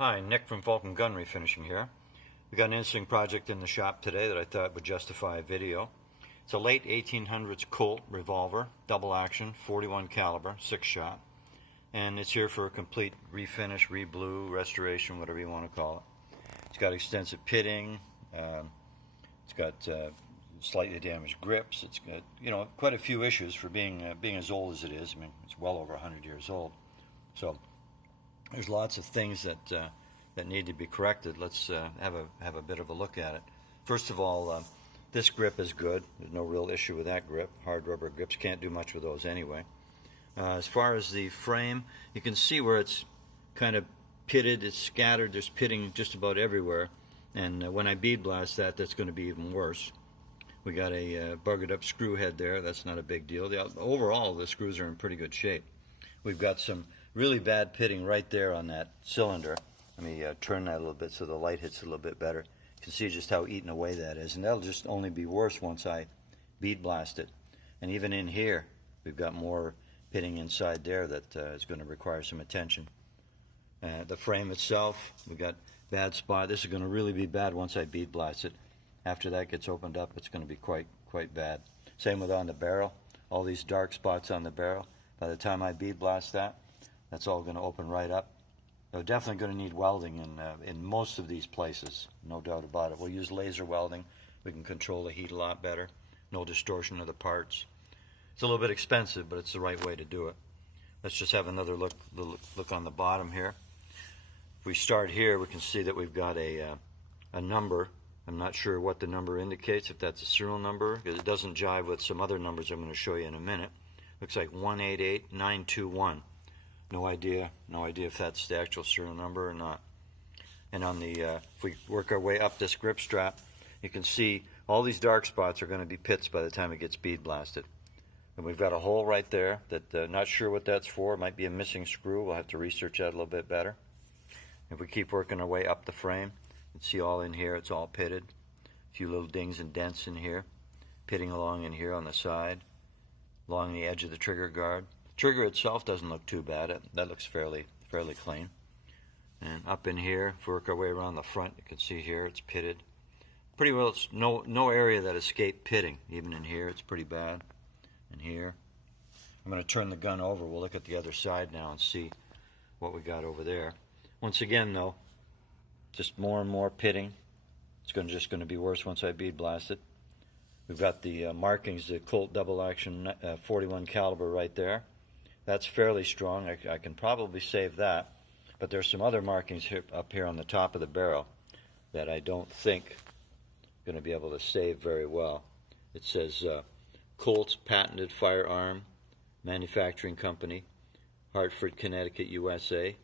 Hi, Nick from Vulcan Gun Refinishing here. We got an interesting project in the shop today that I thought would justify a video. It's a late 1800s Colt Revolver, double action, 41 caliber, 6-shot. And it's here for a complete refinish, re-blue, restoration, whatever you want to call it. It's got extensive pitting. It's got slightly damaged grips. It's got, quite a few issues for being as old as it is. I mean, it's well over 100 years old. So there's lots of things that need to be corrected. Let's have a bit of a look at it. First of all, this grip is good. There's no real issue with that grip. Hard rubber grips, can't do much with those anyway. As far as the frame, you can see where it's kind of pitted, it's scattered, there's pitting just about everywhere. And when I bead blast that, that's going to be even worse. We got a buggered up screw head there. That's not a big deal. Overall, the screws are in pretty good shape. We've got some really bad pitting right there on that cylinder. Let me turn that a little bit so the light hits it a little bit better. You can see just how eaten away that is, and that'll just only be worse once I bead blast it. And even in here, we've got more pitting inside there that is going to require some attention. The frame itself, we've got bad spot. This is going to really be bad once I bead blast it. After that gets opened up, it's going to be quite bad. Same with on the barrel. All these dark spots on the barrel. By the time I bead blast that, that's all going to open right up. They're definitely going to need welding in most of these places, no doubt about it. We'll use laser welding. We can control the heat a lot better. No distortion of the parts. It's a little bit expensive, but it's the right way to do it. Let's just have another look on the bottom here. If we start here, we can see that we've got a number. I'm not sure what the number indicates, if that's a serial number, because it doesn't jive with some other numbers I'm going to show you in a minute. Looks like 188921. No idea if that's the actual serial number or not. And on the, if we work our way up this grip strap, you can see all these dark spots are going to be pits by the time it gets bead blasted. And we've got a hole right there that not sure what that's for. It might be a missing screw. We'll have to research that a little bit better. If we keep working our way up the frame, you can see all in here, it's all pitted. A few little dings and dents in here. Pitting along in here on the side, along the edge of the trigger guard. Trigger itself doesn't look too bad. That looks fairly clean. And up in here, if we work our way around the front, you can see here it's pitted. Pretty well, it's no area that escaped pitting. Even in here, it's pretty bad. And here, I'm going to turn the gun over. We'll look at the other side now and see what we got over there. Once again, though, just more and more pitting. It's just going to be worse once I bead blast it. We've got the markings, the Colt double action 41 caliber right there. That's fairly strong. I can probably save that, but there's some other markings up here on the top of the barrel that I don't think I'm going to be able to save very well. It says Colt's Patented Firearm Manufacturing Company, Hartford, Connecticut, USA.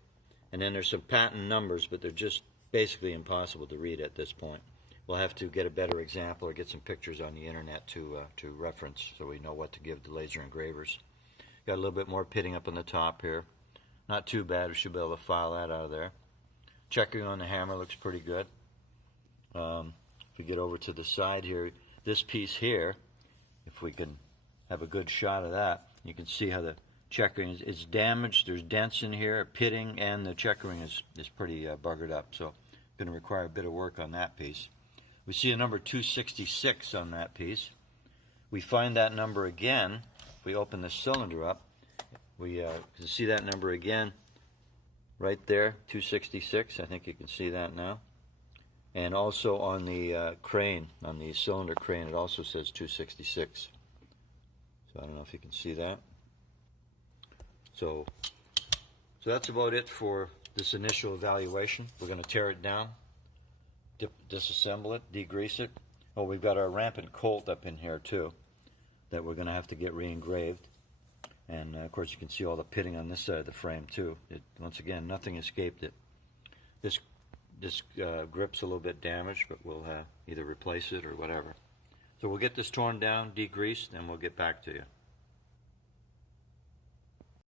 And then there's some patent numbers, but they're just basically impossible to read at this point. We'll have to get a better example or get some pictures on the internet to reference so we know what to give the laser engravers. Got a little bit more pitting up on the top here. Not too bad. We should be able to file that out of there. Checkering on the hammer looks pretty good. If we get over to the side here, this piece here, if we can have a good shot of that, you can see how the checkering is damaged. There's dents in here, pitting, and the checkering is pretty buggered up. So going to require a bit of work on that piece. We see a number 266 on that piece. We find that number again. If we open the cylinder up, we can see that number again right there, 266. I think you can see that now. And also on the crane, on the cylinder crane, it also says 266. So I don't know if you can see that. So that's about it for this initial evaluation. We're going to tear it down, disassemble it, degrease it. Oh, we've got our rampant Colt up in here too that we're going to have to get re-engraved. And of course you can see all the pitting on this side of the frame too. Once again, nothing escaped it. This grip's a little bit damaged, but we'll either replace it or whatever. So we'll get this torn down, degreased, and we'll get back to you.